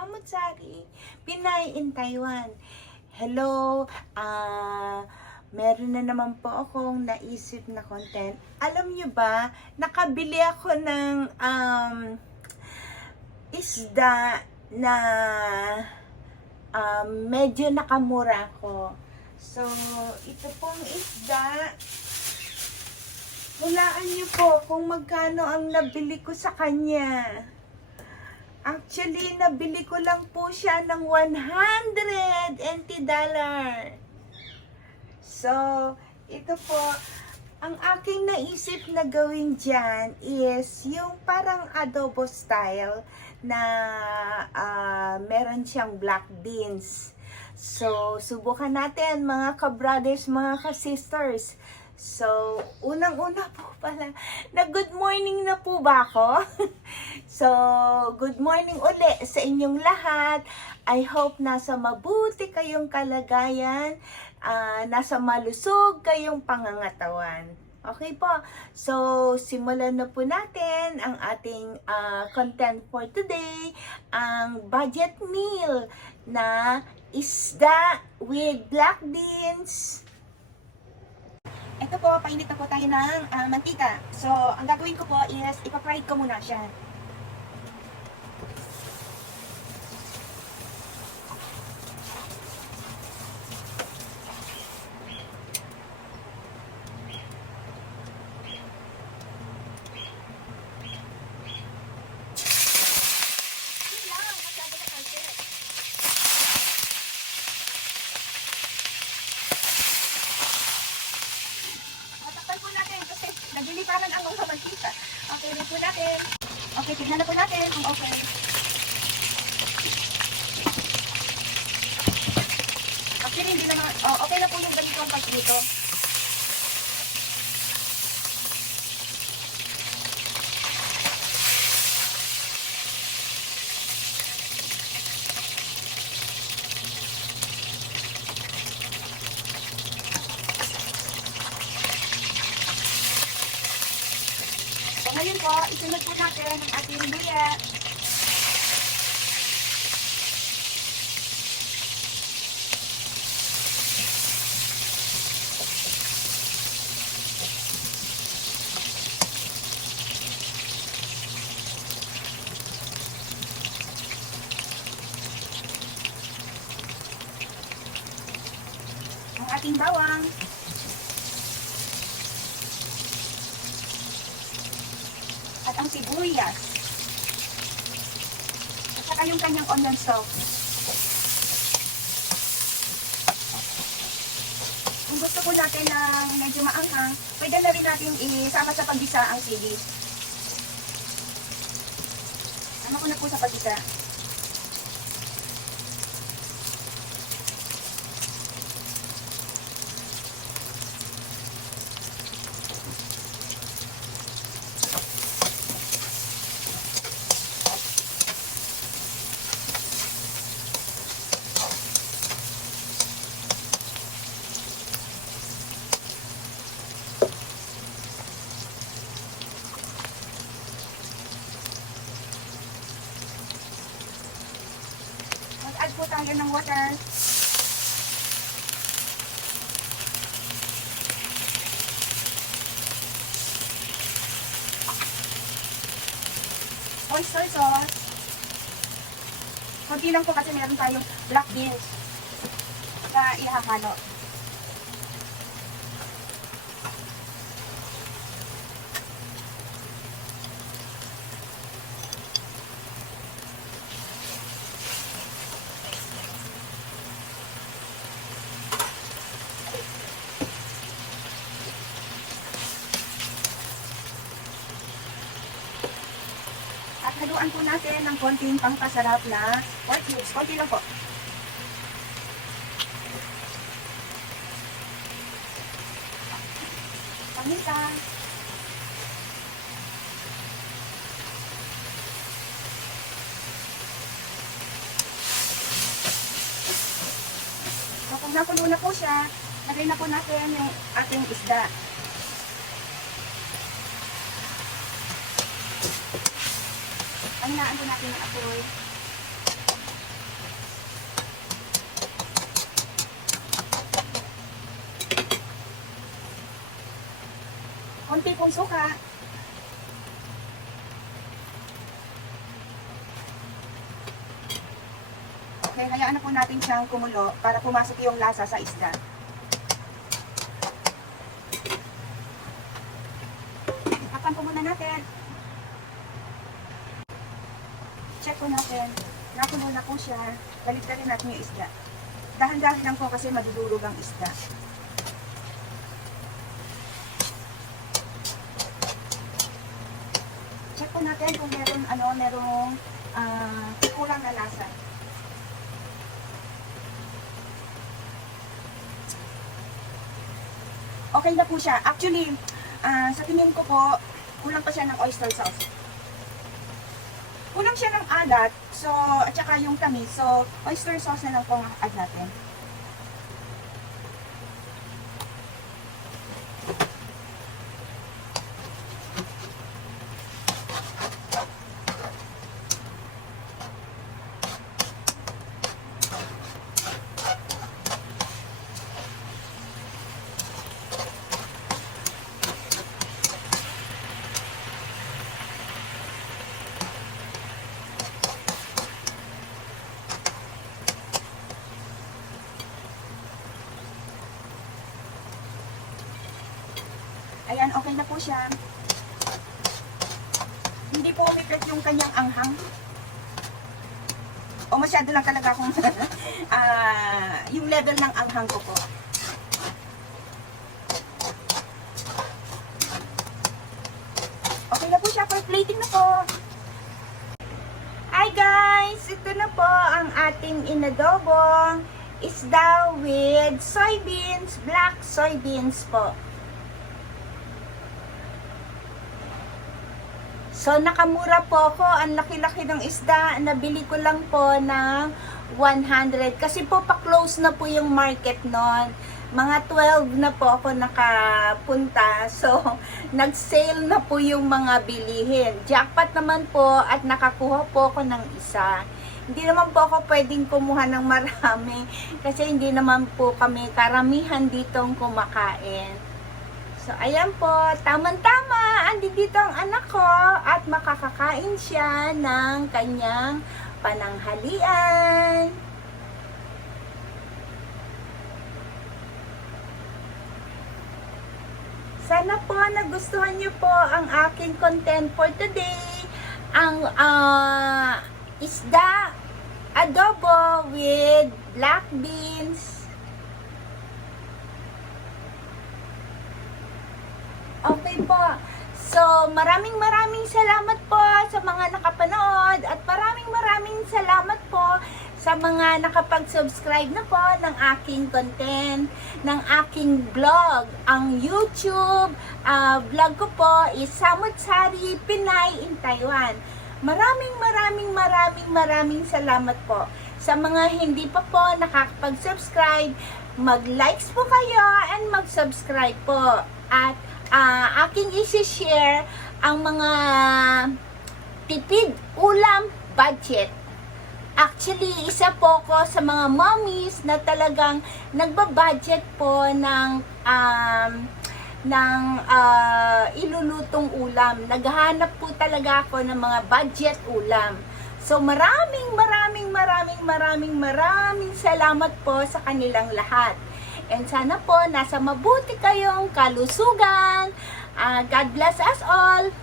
Samutsari, Pinay in Taiwan. Hello, meron na naman po akong naisip na content. Alam nyo ba, nakabili ako ng isda na medyo nakamura ko. So, ito pong isda, hulaan nyo po kung magkano ang nabili ko sa kanya. Actually, nabili ko lang po siya ng $180. So, ito po, ang aking naisip na gawin dyan is yung parang adobo style na meron siyang black beans. So, subukan natin mga ka-brothers, mga ka-sisters. So, unang-una po pala, good morning na po ba ako? So, good morning uli sa inyong lahat. I hope nasa mabuti kayong kalagayan, nasa malusog kayong pangangatawan. Okay po, so simulan na po natin ang ating content for today, ang budget meal na isda with black beans. Ito po, painit na po tayo ng mantika. So, ang gagawin ko po is, ipa-fried ko muna siya. Nagiliparan ang mga mantika. Okay, rin po natin. Okay, tignan na po natin kung okay. Actually, hindi naman, okay na po yung ganitong pagdito. Ngayon po, isunod po natin ang ating luya. Ang ating bawang. At ang sibuyas. At saka yung kanyang onion sauce. Kung gusto po natin ng medyo maanghang, pwede na rin natin isama sa paggisa ang sili. Sama ko na po sa paggisa. Mag-add po tayo ng water. Oyster sauce. Kunti lang po kasi meron tayong black beans na ihahalo. At haluan po natin ng konting pangpasarap na pork cubes. Konti lang po. Paminta. So kung nakulo na po siya, lagay na po natin yung ating isda. Pahinaan po natin ang apoy. konti pong suka. Okay, hayaan na po natin siyang kumulo para pumasok yung lasa sa isda. Tapan po muna natin. Check po natin. Nakulo na po siya. Balik-balik natin yung isda. Dahan-dahan lang po kasi madudurog ang isda. Check po natin kung merong kulang na lasa. Okay na po siya. Actually, sa tingin ko po, kulang pa siya ng oyster sauce. Kulang siya ng alat, so, at saka yung tamis. So, oyster sauce na lang po ang add natin. Ayan, okay na po siya. Hindi po umikot yung kanyang anghang. O masyado lang talaga kung yung level ng anghang ko po. Okay na po siya. For plating na po. Hi guys! Ito na po ang ating inadobo. Isda with soybeans, black soybeans po. So, nakamura po ako. Ang laki-laki ng isda. Nabili ko lang po ng 100. Kasi po, pa-close na po yung market nun. Mga 12 na po ako nakapunta. So, nag-sale na po yung mga bilihin. Jackpot naman po at nakakuha po ako ng isa. Hindi naman po ako pwedeng kumuha ng marami. Kasi hindi naman po kami karamihan ditong kumakain. So, ayan po, tamang-tama, andito ang anak ko at makakakain siya ng kanyang pananghalian. Sana po nagustuhan niyo po ang aking content for today. Ang isda adobo with black beans. Okay po. So, maraming salamat po sa mga nakapanood at maraming salamat po sa mga nakapag-subscribe na po ng aking content, ng aking vlog. Ang YouTube vlog ko po is Samut-Sari Pinay in Taiwan. Maraming salamat po. Sa mga hindi pa po nakakapag-subscribe, mag-likes po kayo and mag-subscribe po. At aking isi-share ang mga tipid ulam budget. Actually, isa po ko sa mga mommies na talagang nagbabudget po ng ilulutong ulam. Naghahanap po talaga ako ng mga budget ulam. So, maraming salamat po sa kanilang lahat. And sana po, nasa mabuti kayong kalusugan. God bless us all.